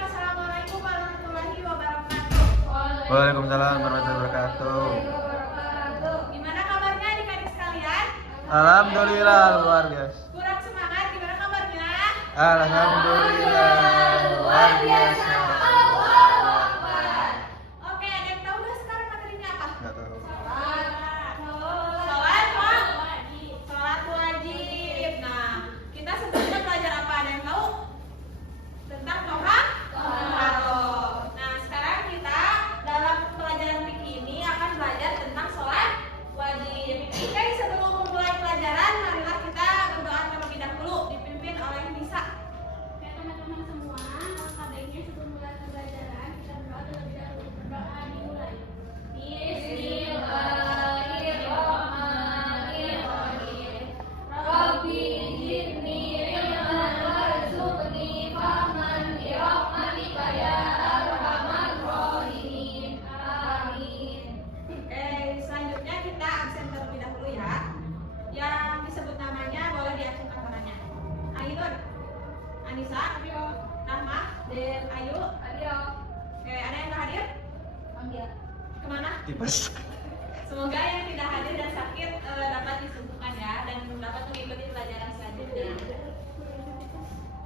Assalamualaikum warahmatullahi wabarakatuh. Waalaikumsalam warahmatullahi wabarakatuh. Gimana kabarnya adik-adik sekalian? Alhamdulillah luar biasa. Kurang semangat, gimana kabarnya? Alhamdulillah luar biasa. Oke, ada yang tahu nggak sekarang materinya apa? Nggak tahu. Sholat wajib. Nah, kita sebelumnya belajar apa? Ada yang tahu? Tentang tohara? Nah, sekarang kita dalam pelajaran fikih ini akan belajar tentang sholat wajib. Oke, sebelum memulai pelajaran, marilah kita berdoa terlebih dahulu, dipimpin oleh Nisa. Oke teman-teman semua, langkah baiknya sebelum mulai pembelajaran kita berdoa terlebih dahulu. Berdoa dimulai. Bismillahirrahmanirrahim. Rabbi zidni ilman warzuqni fahman bi rahmatika ya arhamar rahimin. Amin. Oke, selanjutnya kita absen terlebih dahulu ya. Yang disebut namanya boleh diacungkan tangannya. Ainun, Anissa, Rahma, dan Ayu. Oke, ada yang nggak hadir? Kemana? Tipes. Semoga yang tidak hadir dan sakit dapat disembuhkan ya dan dapat mengikuti pelajaran selanjutnya.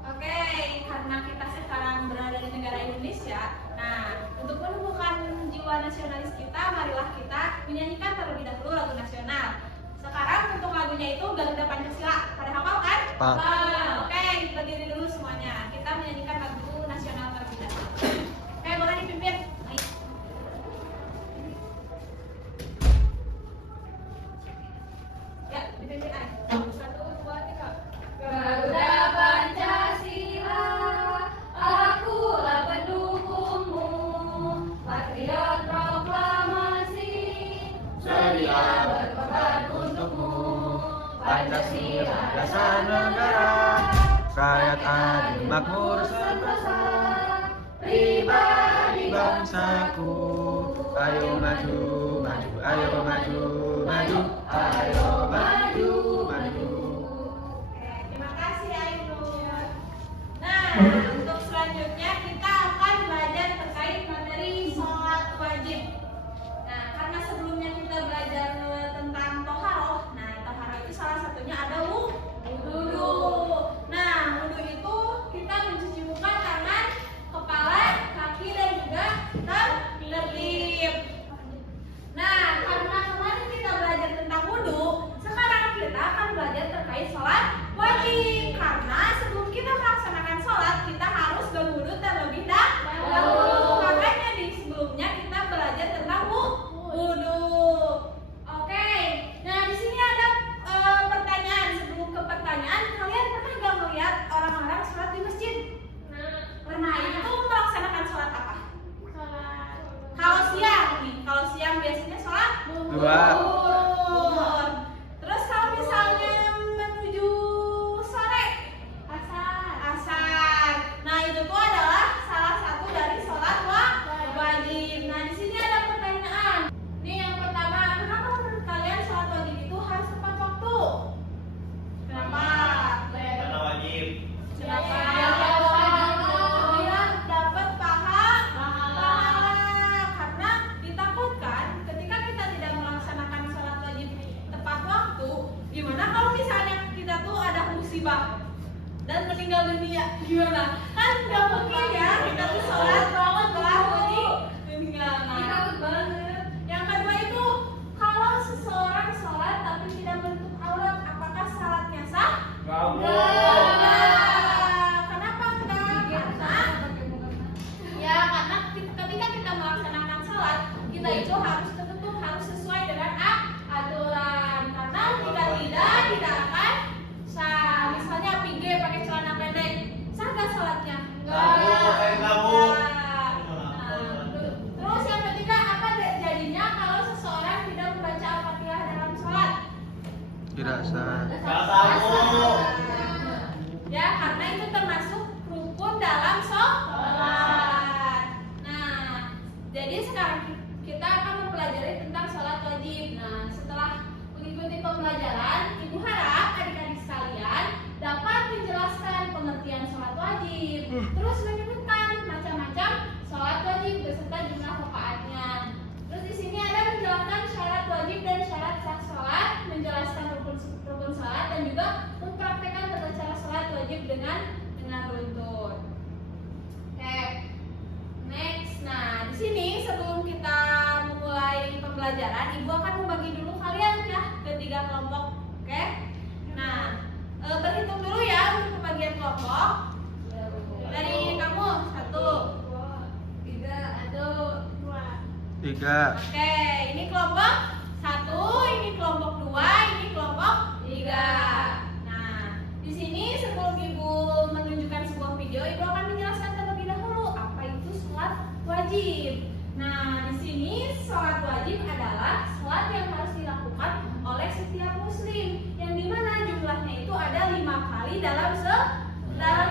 Oke, karena kita sekarang berada di negara Indonesia, nah untuk menumbuhkan jiwa nasionalis kita, marilah kita menyanyikan terlebih dahulu lagu nasional. Sekarang untuk lagunya itu Garuda Pancasila. Pada hafal kan? Hafal. Oke, berdiri dulu semuanya. Kita menyanyikan lagu nasional terlebih dahulu. Oke, boleh dipimpin. Ayo. Ya, dipimpin aja. 1, 2, 3. Garuda Pancasila, akulah pendukungmu, patriot proklamasi, sedia berkorban untukmu. Pancasila dasar negara, rakyat adil makmur sentosa, pribadi bangsaku. Ayo maju, maju, ayo maju, maju, ayo maju, maju. Oke, terima kasih Ainun. Nah, untuk selanjutnya kita akan belajar terkait materi sholat wajib. Nah, karena sebelumnya kita belajar tentang toharoh, nah toharoh itu salah satunya ada wudu. Nah, wudu itu kita mencuci muka, tangan, kepala, kaki dan juga tertib. Nah, karena kemarin kita belajar tentang wudu, sekarang kita akan belajar terkait sholat wajib. Karena sebelum kita melaksanakan sholat, kita harus berwudu terlebih dahulu. Makanya di sebelumnya kita belajar tentang wudu. Oke, nah di sini ada pertanyaan. Sebelum ke pertanyaan, kalian pernah nggak melihat orang-orang sholat di masjid? Pernah. Itu melaksanakan sholat apa? Kalau siang biasanya sholat zuhur. Terus kalau misalnya menuju sore, asar. Nah itu tuh adalah salah satu dari sholat wajib. Nah di sini ada pertanyaan. Nih yang pertama, kenapa menurut kalian sholat wajib itu harus tepat waktu? Kenapa? Karena wajib. Kenapa? Biar dapat pahala. Karena ditakutkan ketika kita tidak melaksanakan sholat wajib tepat waktu, gimana kalau misalnya kita tuh ada musibah dan meninggal dunia, gimana? Kan nggak mungkin ya kita tuh sholat banget telah meninggal. Takut banget. Yang kedua itu, kalau seseorang sholat tapi tidak menutup aurat, apakah sholatnya sah? Kenapa enggak? Karena ketika kita melaksanakan sholat, kita itu harus tertutup, harus sesuai dengan aturan. Karena jika tidak akan sah. Misalnya PG pakai celana pendek, sah nggak sholatnya? Enggak. Terus yang ketiga, apa jadinya kalau seseorang tidak membaca Al-Fatihah dalam sholat? Tidak sah. Enggak tahu. Ya, karena itu termasuk rukun dalam sholat. Nah, jadi sekarang kita akan mempelajari tentang sholat wajib. Nah, setelah mengikuti pembelajaran, Ibu harap adik-adik sekalian dapat menjelaskan pengertian sholat wajib, terus menyebutkan macam macam sholat wajib beserta jumlah rakaatnya. Terus di sini ada menjelaskan syarat wajib dan syarat sah sholat, menjelaskan rukun sholat dan juga mempraktekkan tata cara sholat wajib dengan runtun. Oke, next. Nah, di sini sebelum kita memulai pembelajaran, Ibu akan membagi dulu kalian ya ke 3 kelompok. Oke. Nah, berhitung dulu ya untuk pembagian kelompok. Dari kamu 1, 3, 3. Oke, ini kelompok 1, ini kelompok 2, ini kelompok 3. Nah, di sini sebelum Ibu menunjukkan sebuah video, Ibu akan menjelaskan terlebih dahulu apa itu sholat wajib. Nah, di sini sholat wajib adalah sholat yang harus dilakukan oleh setiap muslim, yang dimana jumlahnya itu ada 5 kali dalam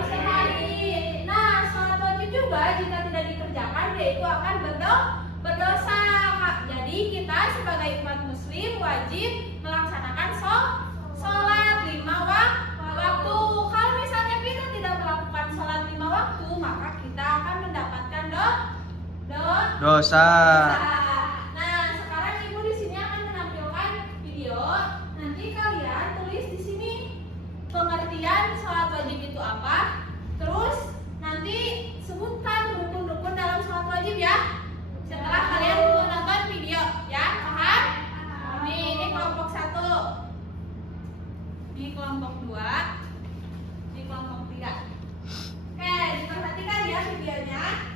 sehari. Nah, sholat wajib juga jika tidak dikerjakan, yaitu akan berdosa. Jadi kita sebagai umat muslim wajib melaksanakan sholat 5 waktu. Kalau misalnya kita tidak melakukan sholat 5 waktu, maka kita akan mendapatkan Dosa. Nah, sekarang Ibu di sini akan menampilkan video. Nanti kalian tulis di sini pengertian sholat wajib itu apa. Terus nanti sebutkan rukun-rukun dalam sholat wajib ya. Setelah kalian menonton video, ya, paham? Ini kelompok 1, ini kelompok 2, ini kelompok 3. Oke, diperhatikan ya videonya.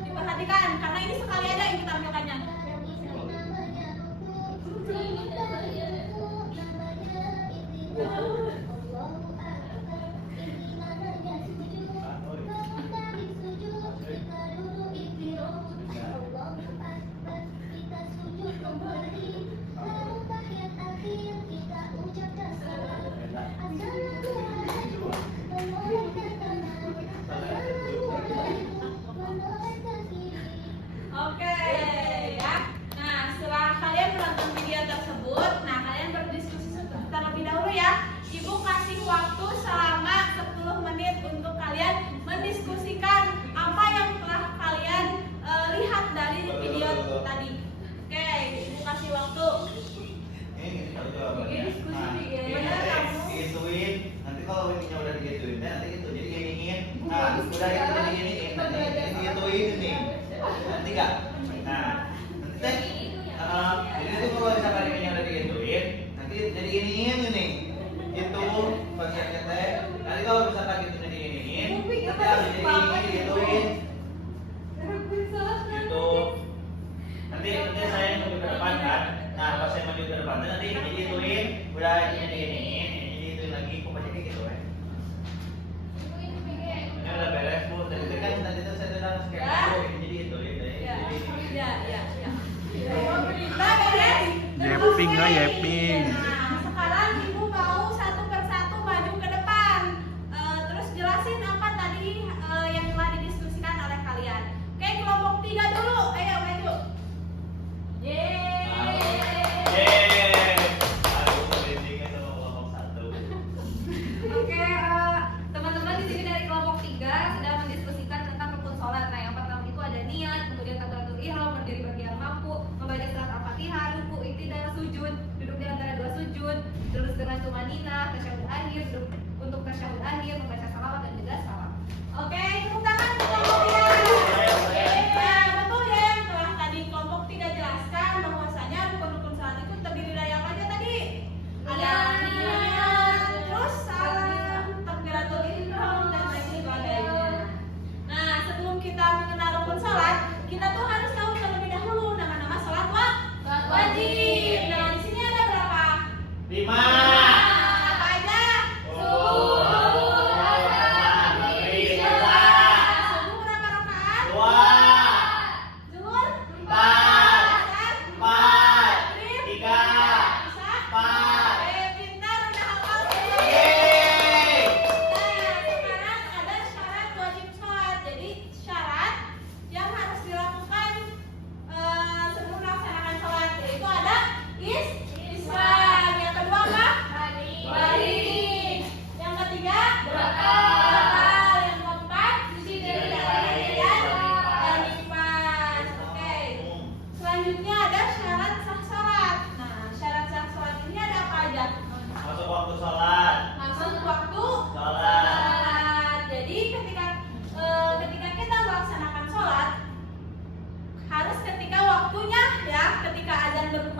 Diperhatikan karena ini sekali ada Ibu tampilkannya. Oke, ya. Nah, setelah kalian menonton video tersebut, nah kalian berdiskusi terlebih dahulu ya. Ibu kasih waktu selama 10 menit untuk kalian mendiskusikan apa yang telah kalian lihat dari video tadi. Oke, Ibu kasih waktu. Ini kita jawabannya. Diskusi Nah, ya. ini digituin. Nanti kalau ininya udah digituin, nanti itu jadi giniin. Nah, udah itu jadi giniin. Nanti digituin ini. Nanti enggak? Nah, nanti teh. Jadi itu kalau misalkan ininya udah digituin, nanti jadi giniin ini. Itu konsepnya teh. Nanti kalau misalkan gitu jadi giniin, nanti harus jadi giniin digituin. Gitu. Nanti saya yang maju ke depan kan. Nah, pas saya maju ke depan nanti digituin, udah jadi giniin, digituin lagi, pokoknya kayak gitu ya. Ini udah beres Bu, tadi kan tadi saya udah scan dulu, ini jadi gitu ya. Ya. Udah beres? Yeping lah, yeping. Nah, sekarang Ibu mau satu persatu maju ke depan. Terus jelasin apa tadi yang telah didiskusikan oleh kalian. Oke, kelompok 3 dulu. Ayo maju. Oke, teman-teman di sini dari kelompok 3 sedang mendiskusikan tentang rukun sholat. Nah, yang pertama itu ada niat, kemudian takbiratul ihram, berdiri bagi yang mampu, membaca surat Al-Fatihah, ruku, iktidal, sujud, duduk di antara 2 sujud, terus dengan tumanina, tasyahud akhir, duduk untuk tasyahud akhir, membaca salawat dan juga salam. Oke, tepuk tangan untuk kelompok 3. Nah, betul ya yang telah tadi kelompok 3 jelaskan bahwasanya rukun-rukun sholat itu terdiri dari apa aja tadi? Ada niat, terus salam, takbiratul ihram dan lain sebagainya. Nah, sebelum kita mengenal rukun sholat, kita tuh harus tahu terlebih dahulu nama-nama sholat wajib. Nah, di sini ada berapa? 5. Apa aja? Subuh, asar, maghrib, isya. Subuh berapa rakaat? 2. Zuhur? 4. Asar? 4. Maghrib? 3. Isya? 4. Pintar, udah hafal semua. Yeay. Nah, sekarang ada syarat wajib sholat. Jadi syarat yang harus dilakukan sebelum melaksanakan sholat, yaitu ada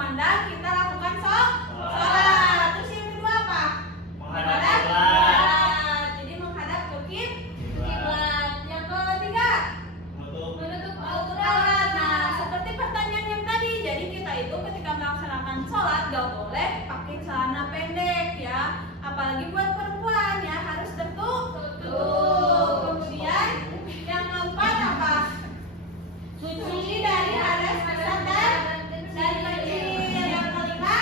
kumandang, kita lakukan sholat. Terus yang kedua apa? Menghadap kiblat. Jadi menghadap ke kiblat. Yang ketiga, Menutup aurat. Nah, seperti pertanyaan yang tadi, jadi kita itu ketika melaksanakan sholat gak boleh pakai celana pendek ya, apalagi buat perempuan ya, harus tertutup. Kemudian yang keempat apa? Suci dari hadas besar dan kecil. Yang kelima,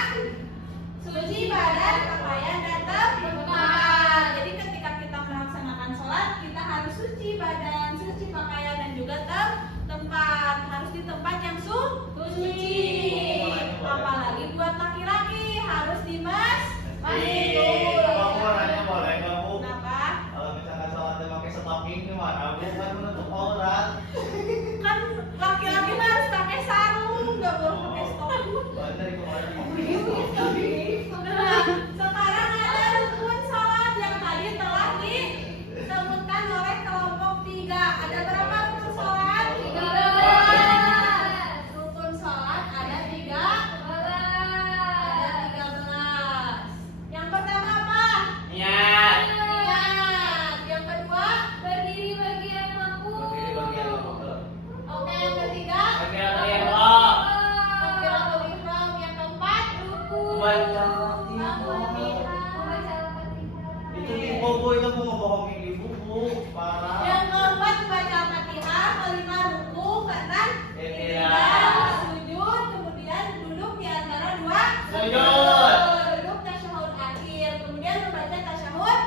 suci badan, pakaian dan tempat. Jadi ketika kita melaksanakan sholat, kita harus suci badan, suci pakaian dan juga tempat. Harus di tempat yang suci. Apalagi buat laki-laki harus di masjid. Kamu orangnya boleh kamu. Kenapa? Kalau misalkan sholatnya pakai stocking gimana? Bukan menutup aurat. Kan laki-laki mah harus pakai sarung, nggak boleh pakai stocking. Dari kemarin. Nah, sekarang ada rukun sholat yang tadi telah disebutkan oleh kelompok 3. Ada berapa rukun sholat? 13. Rukun sholat ada 13. Yang pertama apa? Niat. Niat. Yang kedua? Berdiri bagi yang mampu. Berdiri bagi yang mampu. Oke, yang ketiga? Takbiratul ihram. Takbiratul ihram. Yang keempat? Membaca itu di buku itu mau ngebohongin di buku parah. Yang keempat baca Al-Fatihah, kelima ruku, keenam Iktidal. sujud, kemudian duduk di antara dua Sujud. duduk tasyahud akhir, kemudian membaca tasyahud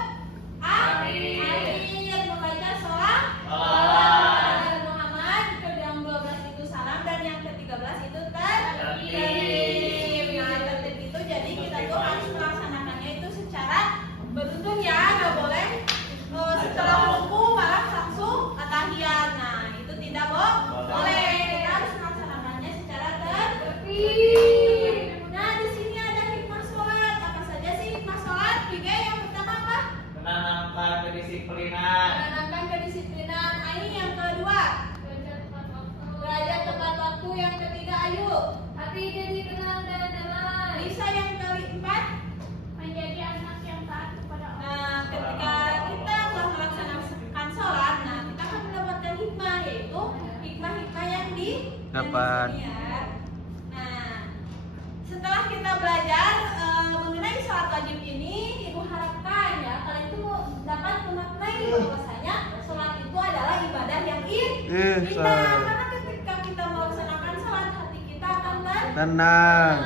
akhir, membaca sholat dan Muhammad, yang 12 itu salam dan yang ke-13 itu tertib. Nah, tertib itu jadi kita tuh harus melaksanakannya itu secara beruntun ya, nggak boleh setelah ruku malah langsung tahiyat. Nah, itu tidak boleh. Kita harus melaksanakannya secara tertib. Nah, di sini ada hikmah sholat. Apa saja sih hikmah sholat? Tiga. Yang pertama apa? Menanamkan kedisiplinan. Menanamkan kedisiplinan. Ini yang kedua. Belajar tepat waktu. Yang ketiga, ayo. Hati jadi tenang dan damai. Lisa yang keempat. Menjadi anak yang taat kepada Allah. Nah, ketika kita telah melaksanakan sholat, nah kita akan mendapatkan hikmah, yaitu hikmah-hikmah yang Dapat. di sini ya. Nah, setelah kita belajar mengenai sholat wajib ini, ibu harapkan ya kalian itu dapat memaknai bahwasanya sholat itu adalah ibadah yang indah. Karena ketika kita melaksanakan sholat, hati kita akan Tenang.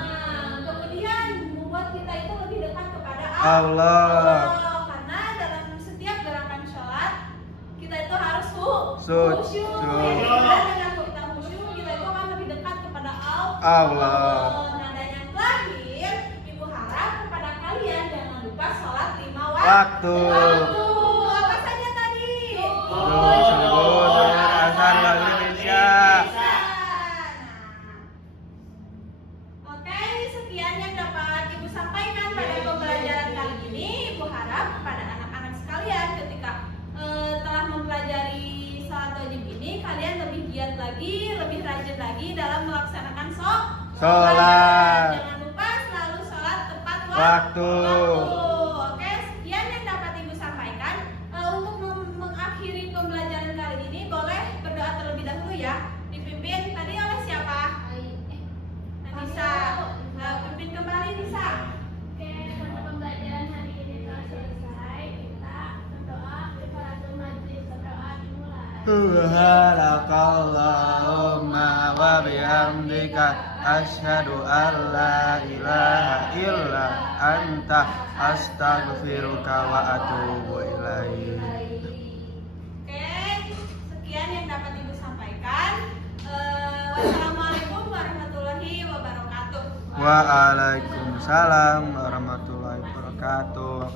kemudian membuat kita itu lebih dekat kepada Allah. Karena dalam setiap gerakan sholat kita itu harus Khusyuk. Karena dengan kita khusyuk kita itu akan lebih dekat kepada Allah. Nah, dan yang terakhir, ibu harap kepada kalian jangan lupa sholat 5 Waktu. Apa saja tadi? Subuh, zuhur, asar, maghrib, isya. Oke, sekian yang dapat ibu sampaikan pada pembelajaran kali ini. Ibu harap kepada anak-anak sekalian ketika telah mempelajari sholat wajib ini, kalian lebih giat lagi, lebih rajin lagi dalam melaksanakan sholat. Jangan lupa selalu sholat tepat Waktu. Oke, sekian yang dapat ibu sampaikan. Untuk mengakhiri pembelajaran kali ini, boleh berdoa terlebih dahulu ya. Dipimpin tadi oleh siapa? Nisa. Pimpin kembali Nisa. Oke, pada pembelajaran hari ini telah selesai. Kita berdoa kifaratul majlis, berdoa dimulai. Subhanakallahumma wa bihamdika asyhadu an la ilaha illa anta astaghfiruka wa atubu ilaik. Oke, sekian yang dapat ibu sampaikan. Wassalamualaikum warahmatullahi wabarakatuh. Waalaikumsalam warahmatullahi wabarakatuh.